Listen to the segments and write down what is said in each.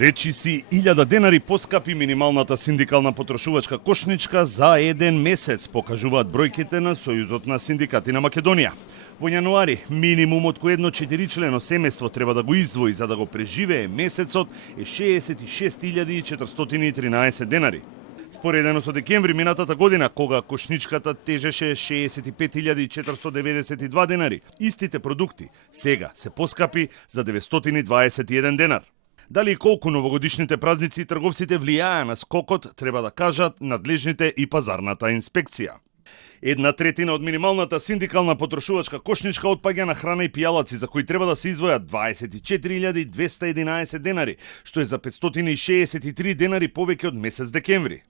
Речи си 1000 денари поскапи минималната синдикална потрошувачка кошничка за еден месец, покажуваат бројките на Сојузот на синдикати на Македонија. Во јануари, минимумот кој едно 4-члено семејство треба да го издвои за да го преживее месецот е 66.413 денари. Споредено со декември минатата година, кога кошничката тежеше 65.492 денари, истите продукти сега се поскапи за 921 денар. Дали и колку новогодишните празници и трговците влијаа на скокот, треба да кажат надлежните и пазарната инспекција. 1/3 од минималната синдикална потрошувачка кошничка отпаѓа на храна и пијалаци, за кои треба да се издвојат 24.211 денари, што е за 563 денари повеќе од месец декември.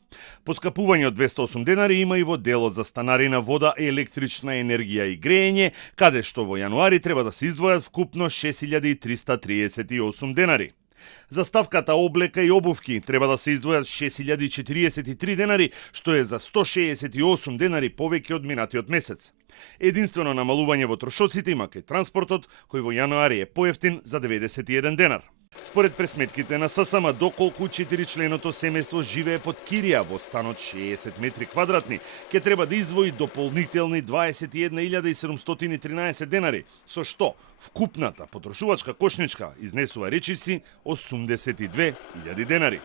Поскапување од 208 денари има и во делот за станарина, вода, електрична енергија и грејење, каде што во јануари треба да се издвојат вкупно 6.338 денари. За ставката облека и обувки треба да се издвојат 6.043 денари, што е за 168 денари повеќе од минатиот месец. Единствено намалување во трошоците има кај транспортот, кој во јануари е поевтин за 91 денар. Според пресметките на ССМ, доколку 4-членото семејство живее под кирија во станот 60 метри квадратни, ќе треба да издвои дополнителни 21.713 денари, со што вкупната потрошувачка кошничка изнесува речиси 82.000 денари.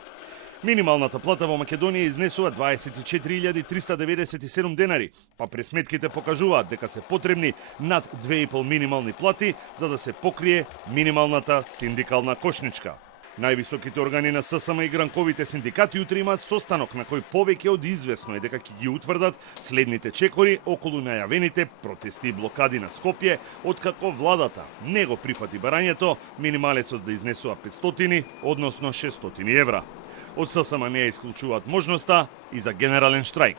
Минималната плата во Македонија изнесува 24.397 денари, па пресметките покажуваат дека се потребни над 2,5 минимални плати за да се покрие минималната синдикална кошничка. Највисоките органи на ССМ и гранковите синдикати утре имаат состанок на кој повеќе од известно е дека ќе ги утврдат следните чекори околу најавените протести и блокади на Скопје, откако владата не го прифати барањето минималецот да изнесува 500, односно 600 евра. Од ССМ не ја исклучуваат можноста и за генерален штрајк.